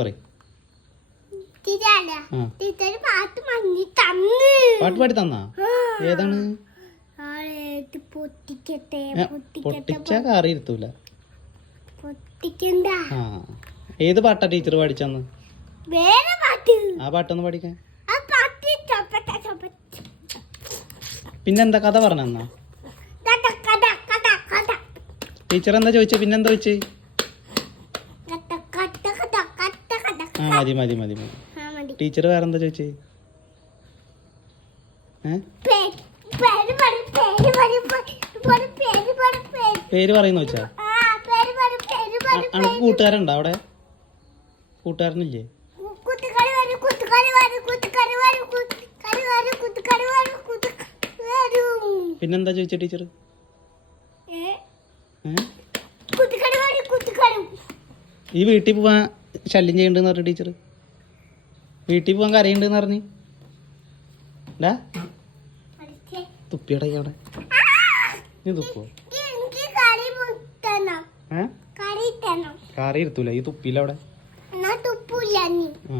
പറയും പാട്ട് പാടി തന്നാ? ഏതാണ്? പൊട്ടിച്ച കാറി ഇരുത്തൂല. ആ ഏത് പാട്ടാ ടീച്ചർ പാടിച്ചന്ന്? ആ പാട്ടൊന്ന് പാടിക്കാൻ. പിന്നെന്താ കഥ പറഞ്ഞെന്നാ? ടീച്ചർ എന്താ ചോദിച്ചേ? പിന്നെന്താ ചോദിച്ചേ? ആ മതി മതി മതി മതി. ടീച്ചർ വേറെന്താ ചോദിച്ചേ? പേര് പറയുന്ന വെച്ചാ അനക്ക് കൂട്ടുകാരുണ്ടോ അവിടെ? കൂട്ടുകാരനില്ലേ? പിന്നെന്താ ചോദിച്ച ടീച്ചർ? ഈ വീട്ടിൽ പോവാൻ ശല്യം ചെയ്യണ്ടെന്ന് പറഞ്ഞു ടീച്ചർ. വീട്ടിൽ പോവാൻ കരയുണ്ടെന്ന് പറഞ്ഞു. തുപ്പിയട അവിടെ നീ തുപ്പോ? കറി ഇരുത്തൂല ഈ തുപ്പിയില്ല അവിടെ. തുപ്പൂല. ആ